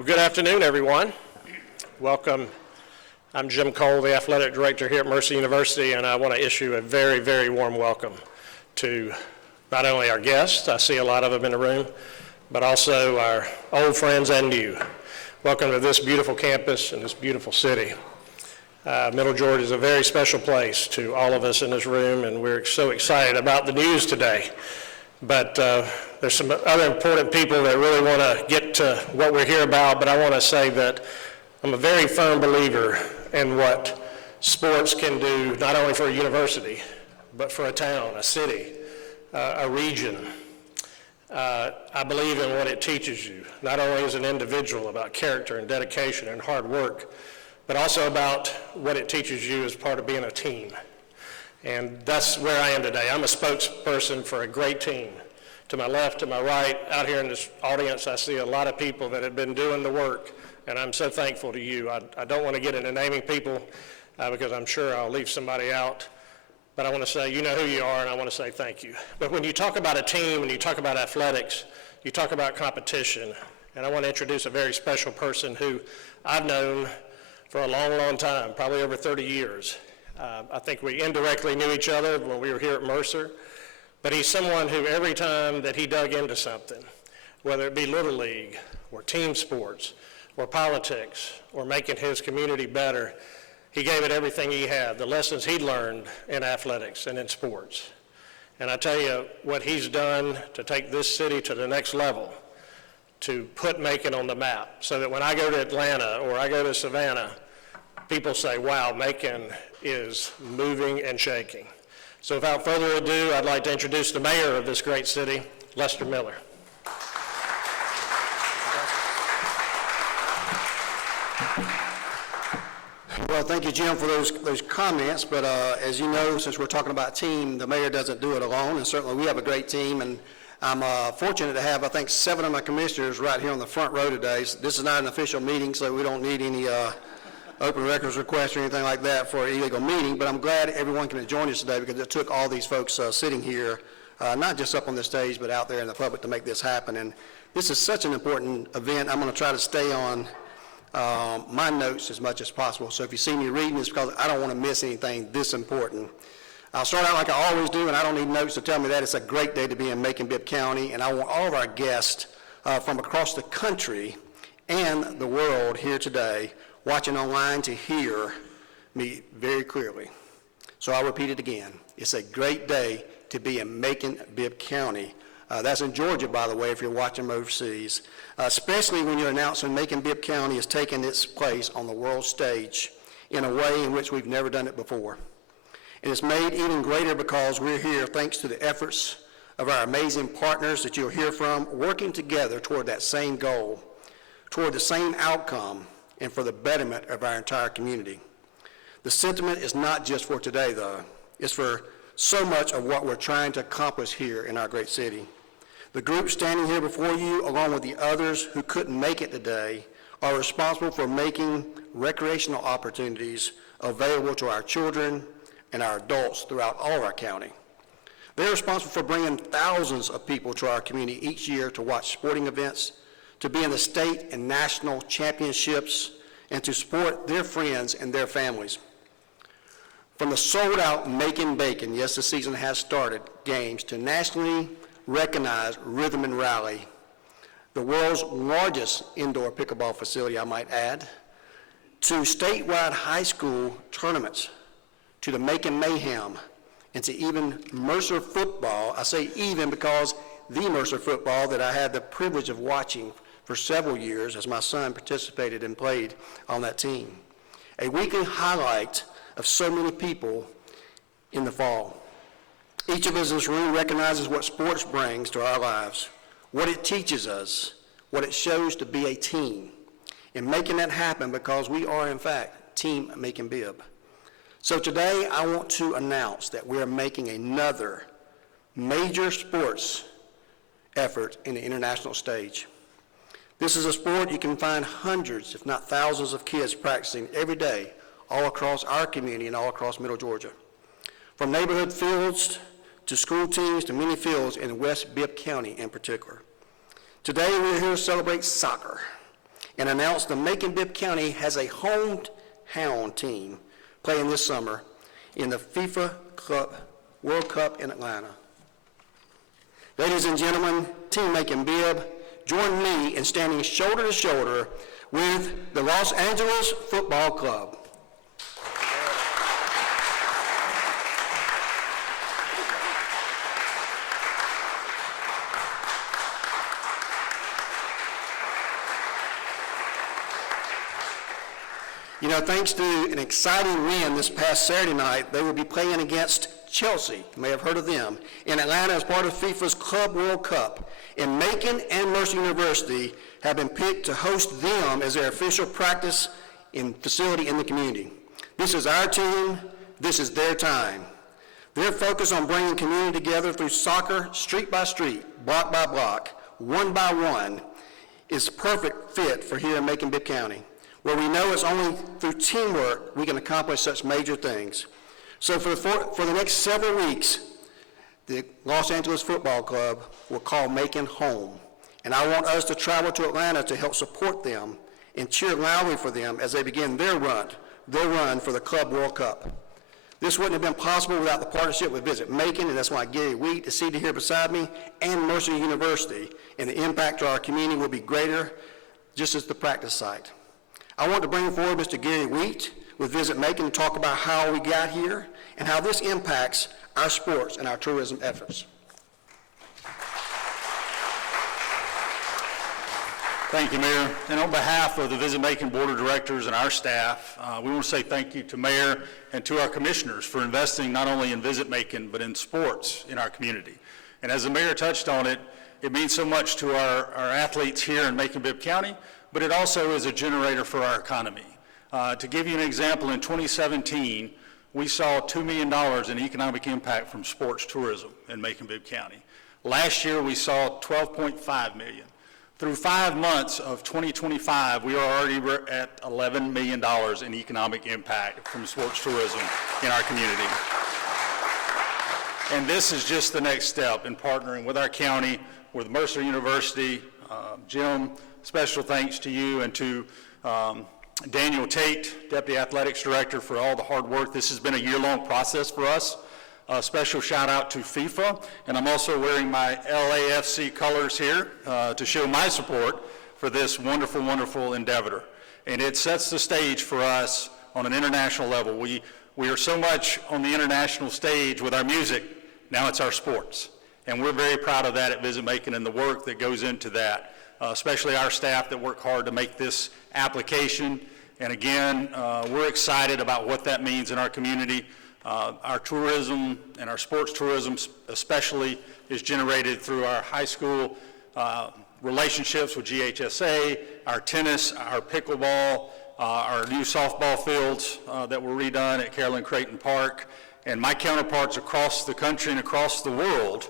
Well, good afternoon, everyone. Welcome. I'm Jim Cole, the athletic director here at Mercer University, and I want to issue a very, very warm welcome to not only our guests, I see a lot of them in the room, but also our old friends and new. Welcome to this beautiful campus and this beautiful city. Middle Georgia is a very special place to all of us in this room, and we're so excited about the news today. But there's some other important people that really want to get to what we're here about, but I want to say that I'm a very firm believer in what sports can do, not only for a university, but for a town, a city, a region. I believe in what it teaches you, not only as an individual about character and dedication and hard work, but also about what it teaches you as part of being a team. And that's where I am today. I'm a spokesperson for a great team. To my left, to my right, out here in this audience, I see a lot of people that have been doing the work, and I'm so thankful to you. I don't want to get into naming people because I'm sure I'll leave somebody out, but I want to say, you know who you are, and I want to say thank you. But when you talk about a team, when you talk about athletics, you talk about competition, and I want to introduce a very special person who I've known for a long, long time, probably over 30 years. I think we indirectly knew each other when we were here at Mercer, but he's someone who every time that he dug into something, whether it be Little League or team sports or politics or making his community better, he gave it everything he had, the lessons he learned in athletics and in sports. And I tell you what he's done to take this city to the next level, to put Macon on the map, so that when I go to Atlanta or I go to Savannah, people say, wow, Macon is moving and shaking. So without further ado, I'd like to introduce the mayor of this great city, Lester Miller. Well, thank you, Jim, for those comments, but as you know, since we're talking about team, the mayor doesn't do it alone, and certainly we have a great team, and I'm fortunate to have, I think, 7 of my commissioners right here on the front row today. This is not an official meeting, so we don't need any open records request or anything like that for an illegal meeting, but I'm glad everyone can join us today because it took all these folks sitting here, not just up on the stage, but out there in the public to make this happen. And this is such an important event. I'm going to try to stay on my notes as much as possible. So if you see me reading, it's because I don't want to miss anything this important. I'll start out like I always do, and I don't need notes to tell me that. It's a great day to be in Macon-Bibb County, and I want all of our guests from across the country and the world here today watching online to hear me very clearly. So I'll repeat it again. It's a great day to be in Macon-Bibb County. That's in Georgia, by the way, if you're watching overseas, especially when you're announcing Macon-Bibb County is taking its place on the world stage in a way in which we've never done it before. And it's made even greater because we're here thanks to the efforts of our amazing partners that you'll hear from, working together toward that same goal, toward the same outcome, and for the betterment of our entire community. The sentiment is not just for today, though. It's for so much of what we're trying to accomplish here in our great city. The group standing here before you, along with the others who couldn't make it today, are responsible for making recreational opportunities available to our children and our adults throughout all of our county. They're responsible for bringing thousands of people to our community each year to watch sporting events, to be in the state and national championships, and to support their friends and their families. From the sold-out Macon Bacon, yes, the season has started, games, to nationally recognized Rhythm and Rally, the world's largest indoor pickleball facility, I might add, to statewide high school tournaments, to the Macon Mayhem, and to even Mercer football. I say even because the Mercer football that I had the privilege of watching for several years as my son participated and played on that team. A weekly highlight of so many people in the fall. Each of us in this room recognizes what sports brings to our lives, what it teaches us, what it shows to be a team, and making that happen because we are, in fact, Team Macon-Bibb. So today, I want to announce that we are making another major sports effort in the international stage. This is a sport you can find hundreds, if not thousands, of kids practicing every day all across our community and all across Middle Georgia. From neighborhood fields to school teams to many fields in West Bibb County in particular. Today we're here to celebrate soccer and announce the Macon-Bibb County has a hometown team playing this summer in the FIFA Club World Cup in Atlanta. Ladies and gentlemen, Team Macon-Bibb, join me in standing shoulder to shoulder with the Los Angeles Football Club. You know, thanks to an exciting win this past Saturday night, they will be playing against Chelsea, you may have heard of them, in Atlanta as part of FIFA's Club World Cup. And Macon and Mercer University have been picked to host them as their official practice facility in the community. This is our team, this is their time. Their focus on bringing community together through soccer, street by street, block by block, one by one, is a perfect fit for here in Macon-Bibb County, where we know it's only through teamwork we can accomplish such major things. So for the next several weeks, the Los Angeles Football Club will call Macon home. And I want us to travel to Atlanta to help support them and cheer loudly for them as they begin their run for the Club World Cup. This wouldn't have been possible without the partnership with Visit Macon, and that's why Gary Wheat is seated here beside me, and Mercer University, and the impact to our community will be greater just as the practice site. I want to bring forward Mr. Gary Wheat with Visit Macon to talk about how we got here and how this impacts our sports and our tourism efforts. Thank you, Mayor. And on behalf of the Visit Macon Board of Directors and our staff, we want to say thank you to Mayor and to our commissioners for investing not only in Visit Macon, but in sports in our community. And as the Mayor touched on it, it means so much to our athletes here in Macon-Bibb County, but it also is a generator for our economy. To give you an example, in 2017, we saw $2 million in economic impact from sports tourism in Macon-Bibb County. Last year, we saw $12.5 million. Through 5 months of 2025, we are already at $11 million in economic impact from sports tourism in our community. And this is just the next step in partnering with our county, with Mercer University. Jim, special thanks to you and to Daniel Tate, Deputy Athletics Director, for all the hard work. This has been a year-long process for us. A special shout out to FIFA, and I'm also wearing my LAFC colors here to show my support for this wonderful, wonderful endeavor. And it sets the stage for us on an international level. We are so much on the international stage with our music, now it's our sports. And we're very proud of that at Visit Macon and the work that goes into that, especially our staff that work hard to make this application. And again, we're excited about what that means in our community. Our tourism and our sports tourism especially is generated through our high school relationships with GHSA, our tennis, our pickleball, our new softball fields that were redone at Carolyn Creighton Park. And my counterparts across the country and across the world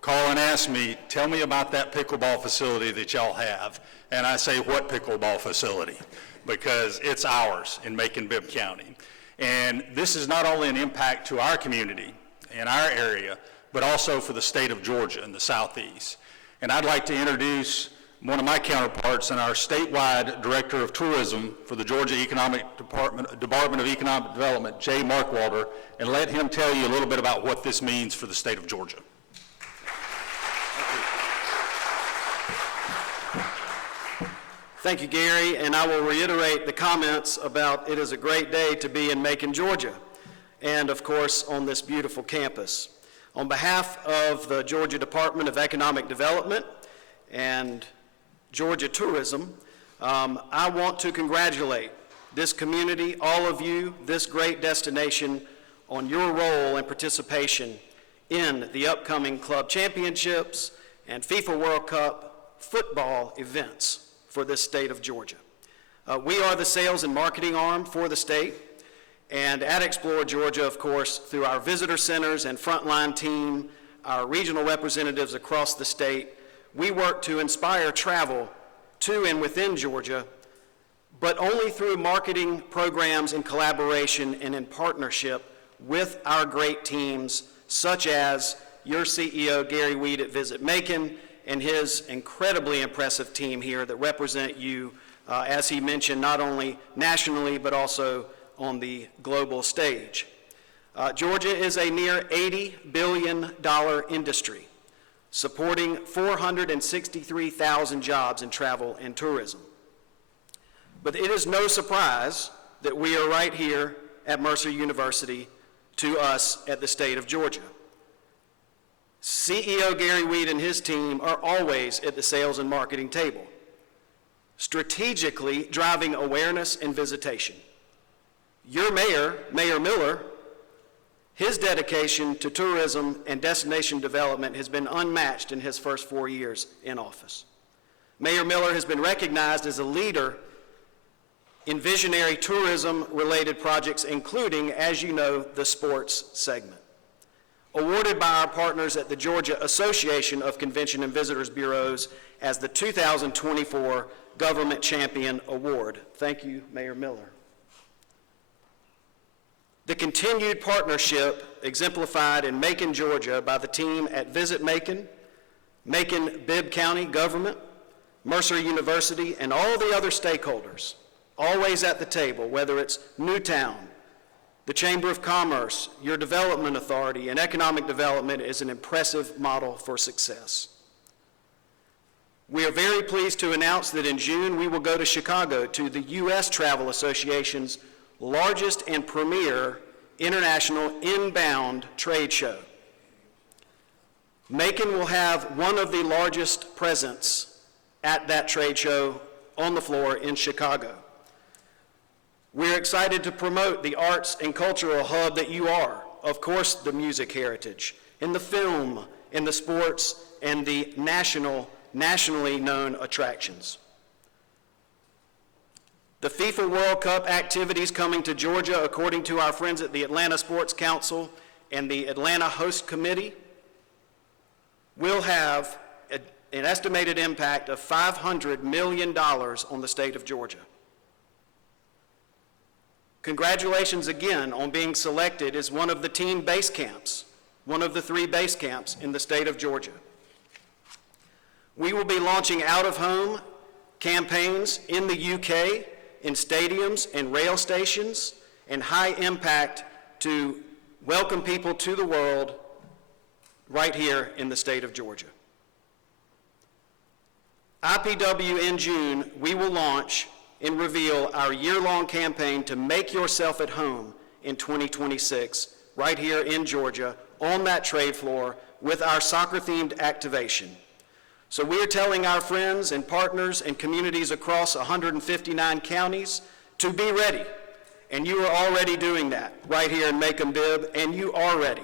call and ask me, tell me about that pickleball facility that y'all have. And I say, what pickleball facility? Because it's ours in Macon-Bibb County. And this is not only an impact to our community and our area, but also for the state of Georgia and the Southeast. And I'd like to introduce one of my counterparts and our statewide Director of Tourism for the Georgia Department of Economic Development, Jay Markwalter, and let him tell you a little bit about what this means for the state of Georgia. Thank you, Gary, and I will reiterate the comments about it is a great day to be in Macon, Georgia, and of course on this beautiful campus. On behalf of the Georgia Department of Economic Development and Georgia Tourism, I want to congratulate this community, all of you, this great destination, on your role and participation in the upcoming club championships and FIFA World Cup football events for this state of Georgia. We are the sales and marketing arm for the state, and at Explore Georgia, of course, through our visitor centers and frontline team, our regional representatives across the state, we work to inspire travel to and within Georgia, but only through marketing programs in collaboration and in partnership with our great teams, such as your CEO, Gary Wheat at Visit Macon, and his incredibly impressive team here that represent you as he mentioned, not only nationally but also on the global stage. Georgia is a near $80 billion industry, supporting 463,000 jobs in travel and tourism. But it is no surprise that we are right here at Mercer University to us at the state of Georgia. CEO Gary Weed and his team are always at the sales and marketing table, strategically driving awareness and visitation. Your mayor, Mayor Miller, his dedication to tourism and destination development has been unmatched in his first 4 years in office. Mayor Miller has been recognized as a leader in visionary tourism-related projects, including, as you know, the sports segment. Awarded by our partners at the Georgia Association of Convention and Visitors Bureaus as the 2024 Government Champion Award. Thank you, Mayor Miller. The continued partnership exemplified in Macon, Georgia by the team at Visit Macon, Macon-Bibb County Government, Mercer University, and all the other stakeholders, always at the table, whether it's Newtown, the Chamber of Commerce, your development authority, and economic development is an impressive model for success. We are very pleased to announce that in June we will go to Chicago to the U.S. Travel Association's largest and premier international inbound trade show. Macon will have one of the largest presence at that trade show on the floor in Chicago. We're excited to promote the arts and cultural hub that you are, of course, the music heritage, in the film, in the sports, and the nationally known attractions. The FIFA World Cup activities coming to Georgia, according to our friends at the Atlanta Sports Council and the Atlanta Host Committee, will have an estimated impact of $500 million on the state of Georgia. Congratulations again on being selected as one of the team base camps, one of the 3 base camps in the state of Georgia. We will be launching out-of-home campaigns in the UK, in stadiums and rail stations, and high impact to welcome people to the world right here in the state of Georgia. IPW in June, we will launch and reveal our year-long campaign to make yourself at home in 2026, right here in Georgia, on that trade floor with our soccer-themed activation. So we are telling our friends and partners and communities across 159 counties to be ready. And you are already doing that right here in Macon-Bibb, and you are ready,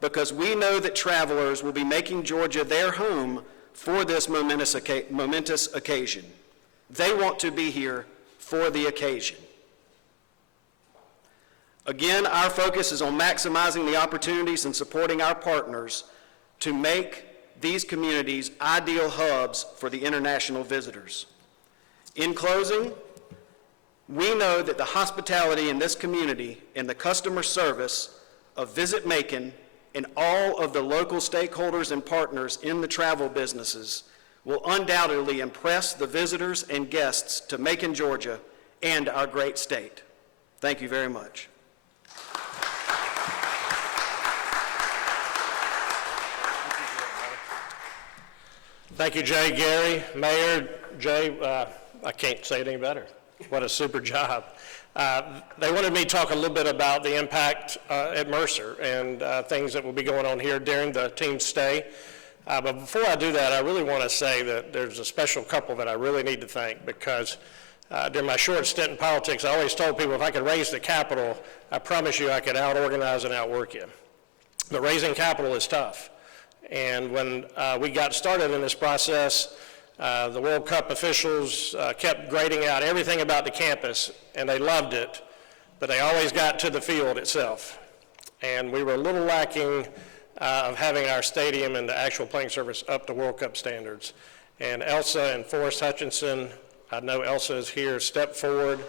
because we know that travelers will be making Georgia their home for this momentous occasion. They want to be here for the occasion. Again, our focus is on maximizing the opportunities and supporting our partners to make these communities ideal hubs for the international visitors. In closing, we know that the hospitality in this community and the customer service of Visit Macon and all of the local stakeholders and partners in the travel businesses will undoubtedly impress the visitors and guests to Macon, Georgia, and our great state. Thank you very much. Thank you, Jay, Gary, Mayor, Jay, I can't say it any better. What a super job. They wanted me to talk a little bit about the impact at Mercer and things that will be going on here during the team's stay. But before I do that, I really want to say that there's a special couple that I really need to thank, because during my short stint in politics, I always told people if I could raise the capital, I promise you I could out-organize and outwork you. But raising capital is tough. And when we got started in this process, the World Cup officials kept grading out everything about the campus, and they loved it, but they always got to the field itself. And we were a little lacking of having our stadium and the actual playing surface up to World Cup standards. And Elsa and Forrest Hutchinson, I know Elsa is here, stepped forward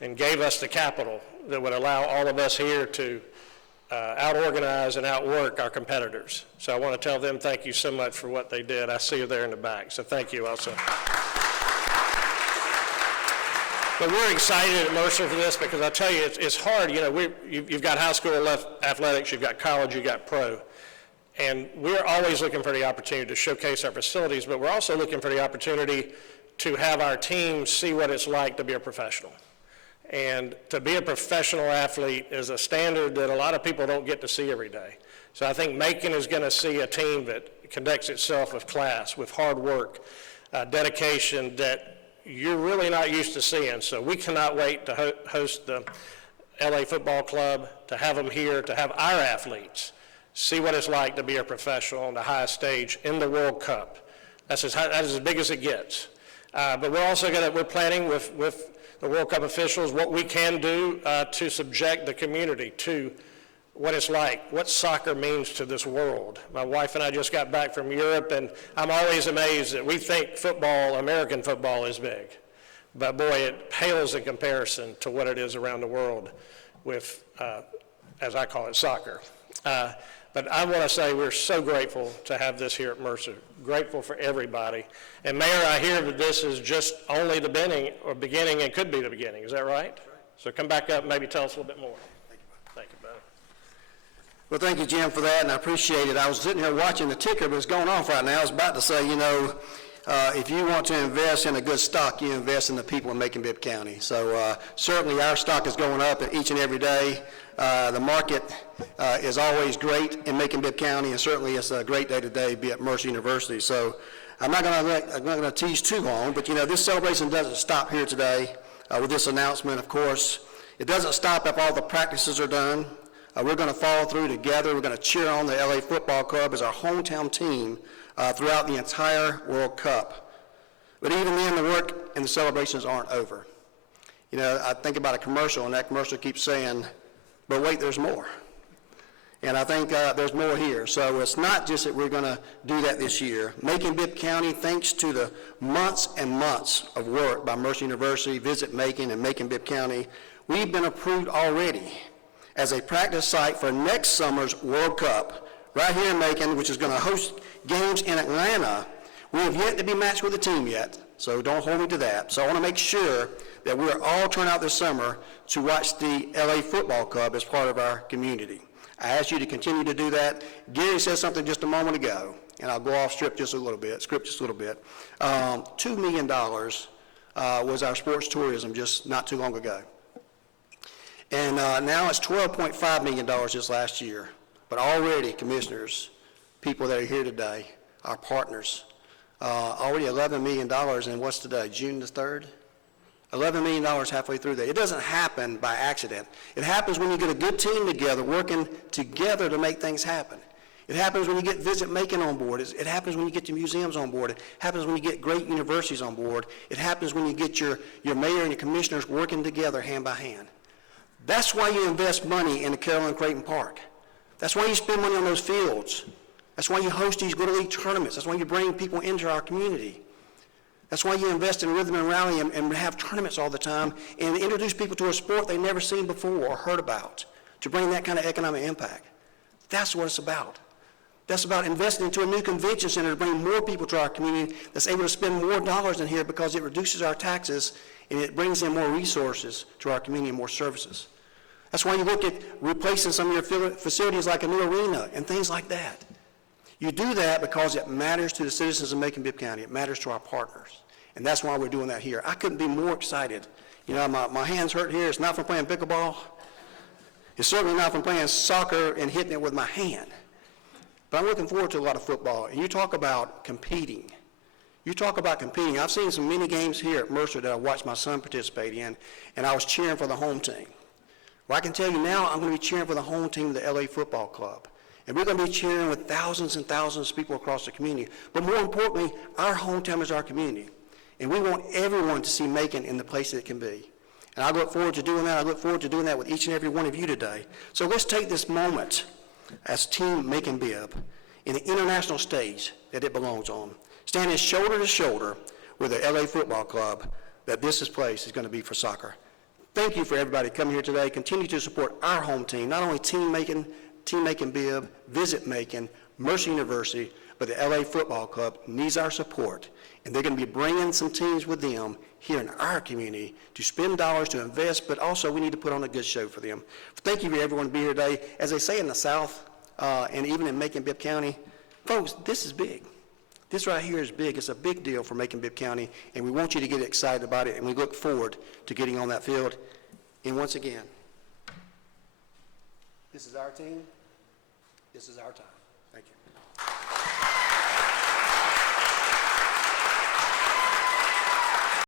and gave us the capital that would allow all of us here to out-organize and outwork our competitors. So I want to tell them thank you so much for what they did. I see you there in the back, so thank you, Elsa. But we're excited at Mercer for this because I tell you, it's hard. You know, you've got high school athletics, you've got college, you've got pro. And we're always looking for the opportunity to showcase our facilities, but we're also looking for the opportunity to have our team see what it's like to be a professional. And to be a professional athlete is a standard that a lot of people don't get to see every day. So I think Macon is going to see a team that conducts itself with class, with hard work, dedication that you're really not used to seeing. So we cannot wait to host the LA Football Club, to have them here, to have our athletes see what it's like to be a professional on the highest stage in the World Cup. That's as big as it gets. But we're also we're planning with the World Cup officials what we can do to subject the community to what it's like, what soccer means to this world. My wife and I just got back from Europe, and I'm always amazed that we think football, American football, is big. But boy, it pales in comparison to what it is around the world with, as I call it, soccer. But I want to say we're so grateful to have this here at Mercer, grateful for everybody. And Mayor, I hear that this is just only the beginning and could be the beginning. Is that right? So come back up and maybe tell us a little bit more. Thank you, Bo. Well, thank you, Jim, for that, and I appreciate it. I was sitting here watching the ticker, but it's going off right now. I was about to say, you know, if you want to invest in a good stock, you invest in the people in Macon-Bibb County. So certainly our stock is going up each and every day. The market is always great in Macon-Bibb County, and certainly it's a great day today to be at Mercer University. So I'm not going to tease too long, but you know, this celebration doesn't stop here today with this announcement, of course. It doesn't stop if all the practices are done. We're going to follow through together. We're going to cheer on the LA Football Club as our hometown team throughout the entire World Cup. But even then, the work and the celebrations aren't over. You know, I think about a commercial, and that commercial keeps saying, but wait, there's more. And I think there's more here. So it's not just that we're going to do that this year. Macon-Bibb County, thanks to the months and months of work by Mercer University, Visit Macon, and Macon-Bibb County, we've been approved already as a practice site for next summer's World Cup, right here in Macon, which is going to host games in Atlanta. We have yet to be matched with a team yet, so don't hold me to that. So I want to make sure that we're all turning out this summer to watch the LA Football Club as part of our community. I ask you to continue to do that. Gary said something just a moment ago, and I'll go off script just a little bit. $2 million was our sports tourism just not too long ago. And now it's $12.5 million this last year. But already, commissioners, people that are here today, our partners, already $11 million, and what's today, June the 3rd? $11 million halfway through that. It doesn't happen by accident. It happens when you get a good team together, working together to make things happen. It happens when you get Visit Macon on board. It happens when you get the museums on board. It happens when you get great universities on board. It happens when you get your mayor and your commissioners working together hand by hand. That's why you invest money in the Carolyn Creighton Park. That's why you spend money on those fields. That's why you host these Little League tournaments. That's why you bring people into our community. That's why you invest in Rhythm and Rally and have tournaments all the time and introduce people to a sport they've never seen before or heard about to bring that kind of economic impact. That's what it's about. That's about investing into a new convention center to bring more people to our community that's able to spend more dollars in here because it reduces our taxes and it brings in more resources to our community and more services. That's why you look at replacing some of your facilities like a new arena and things like that. You do that because it matters to the citizens of Macon-Bibb County. It matters to our partners. And that's why we're doing that here. I couldn't be more excited. You know, my hands hurt here. It's not from playing pickleball. It's certainly not from playing soccer and hitting it with my hand. But I'm looking forward to a lot of football. And you talk about competing. I've seen some mini games here at Mercer that I watched my son participate in, and I was cheering for the home team. Well, I can tell you now I'm going to be cheering for the home team of the LA Football Club. And we're going to be cheering with thousands and thousands of people across the community. But more importantly, our hometown is our community. And we want everyone to see Macon in the place that it can be. And I look forward to doing that. I look forward to doing that with each and every one of you today. So let's take this moment as Team Macon-Bibb in the international stage that it belongs on, standing shoulder to shoulder with the LA Football Club, that this place is going to be for soccer. Thank you for everybody coming here today. Continue to support our home team, not only Team Macon, Team Macon-Bibb, Visit Macon, Mercer University, but the LA Football Club needs our support, and they're going to be bringing some teams with them here in our community to spend dollars, to invest, but also we need to put on a good show for them. Thank you for everyone to be here today. As they say in the South, and even in Macon-Bibb County, folks, this is big. This right here is big. It's a big deal for Macon-Bibb County, and we want you to get excited about it, and we look forward to getting on that field. And once again, this is our team. This is our time. Thank you.